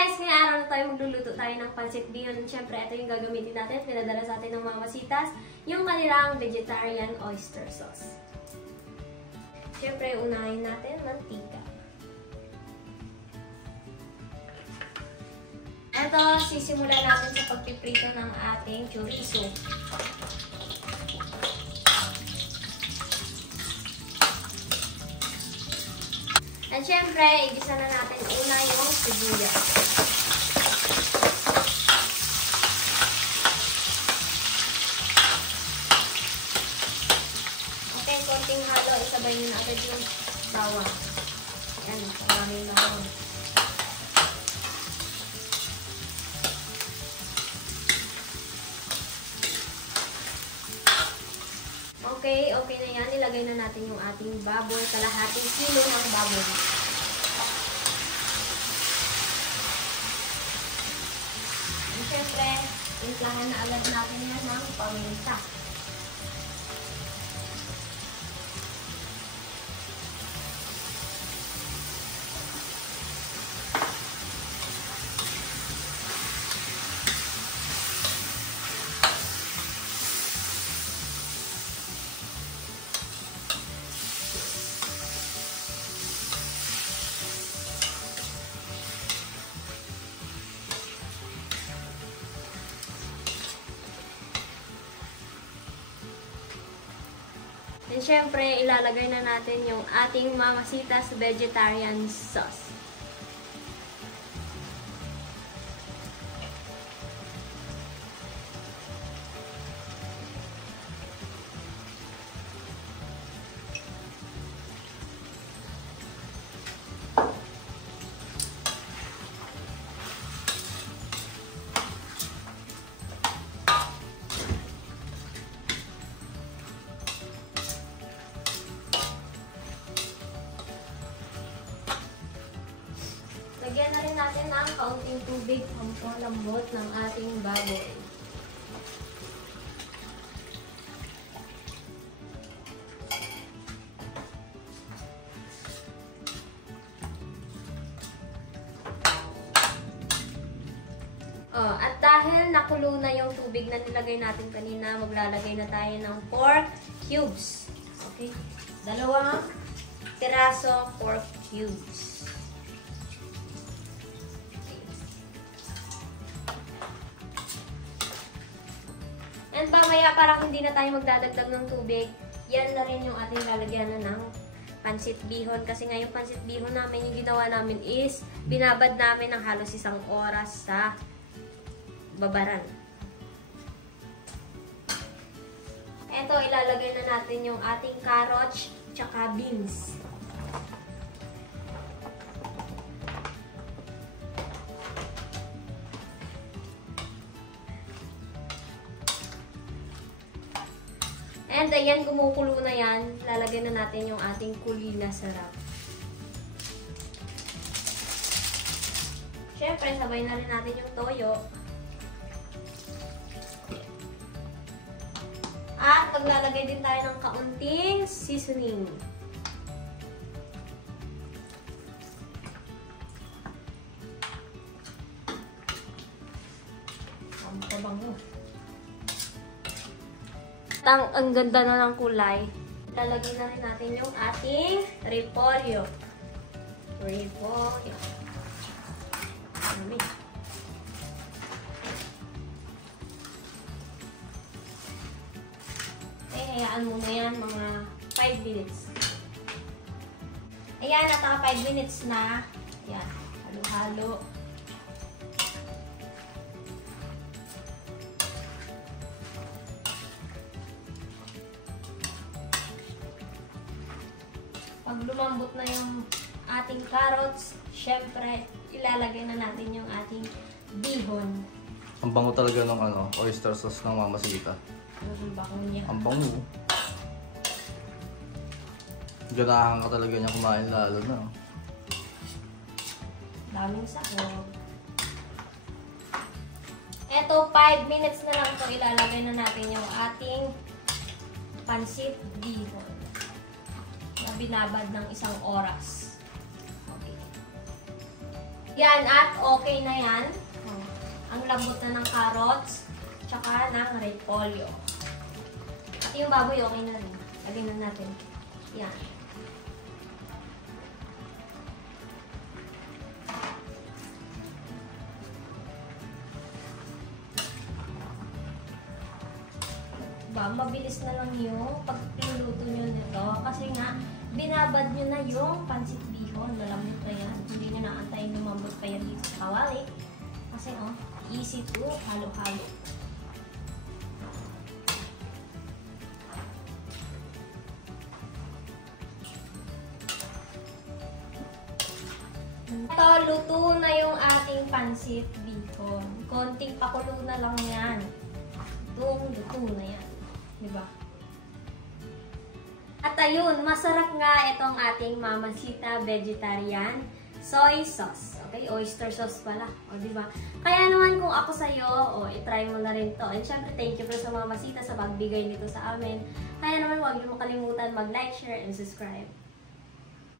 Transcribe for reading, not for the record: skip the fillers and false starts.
guys! Ngayong araw na tayo magluluto tayo ng pancit bihon. Siyempre, ito yung gagamitin natin. Pinadala sa atin ng mga masitas. Yung kanilang vegetarian oyster sauce. Siyempre, unahin natin mantika. Ito, sisimulan natin sa pagpiprito ng ating chorizo. At syempre, igisa na natin una yung sibuyas. Okay, konting halo, isabay nyo na agad yung bawang. Yan, maraming bawang. Okay, okay na yan. Ilagay na natin yung ating baboy. Kalahating kilo ng baboy. And syempre, implahan na agad natin yan ng paminta. And syempre, ilalagay na natin yung ating mamasitas vegetarian sauce. Lagyan na rin natin ng kaunting tubig ang lambot ng ating baboy. At dahil nakulo na yung tubig na nilagay natin kanina, maglalagay na tayo ng pork cubes. Okay? 2 piraso pork cubes. And mamaya parang hindi na tayo magdadagdag ng tubig, yan na rin yung ating lalagyan na ng pancit bihon. Kasi nga yung pancit bihon namin, yung ginawa namin is, binabad namin ng halos 1 oras sa babaran. Eto, ilalagay na natin yung ating carrots tsaka beans. And ayan, kumukulo na yan. Lalagyan na natin yung ating kulina sarap. Siyempre, sabay na rin natin yung toyo. At maglalagay din tayo ng kaunting seasoning. Ang pabango. Ang ganda na ng kulay. Lalagay na rin natin yung ating repolyo. Repolyo. Okay, hayaan muna yan mga 5 minutes. Ayan, at 5 minutes na. Ayan, halo-halo. Pag lumambot na yung ating carrots, syempre, ilalagay na natin yung ating bihon. Ang bango talaga ng oyster sauce ng mamasita. Ang bango niya. Ang bango. Ganahan ka talaga niya kumain lalo na. Daming sahog. Eto, 5 minutes na lang ito. Ilalagay na natin yung ating pancit bihon. Na binabad ng 1 oras. Okay. Yan, at okay na yan. Ang lambot na ng carrots, tsaka ng repolyo. At yung baboy, okay na rin. Lagyan na natin. Yan. Mabilis na lang yung pagluluto nyo nito. Kasi nga, binabad nyo na yung pansit bihon. Malambot na yan. Hindi nyo naantayin lumambot pa yan dito sa kawali. Kasi easy to halo-halo. Ito, luto na yung ating pansit bihon. Konting pakulo na lang yan. Luto na yan. Diba? At ayun, masarap nga itong ating Mamacita Vegetarian Soy Sauce. Okay, oyster sauce pala. O, diba? Kaya naman kung ako sa'yo, itry mo na rin to. And syempre, thank you po sa Mamacita sa pagbigay nito sa amin. Kaya naman, huwag niyo makalimutan mag-like, share, and subscribe.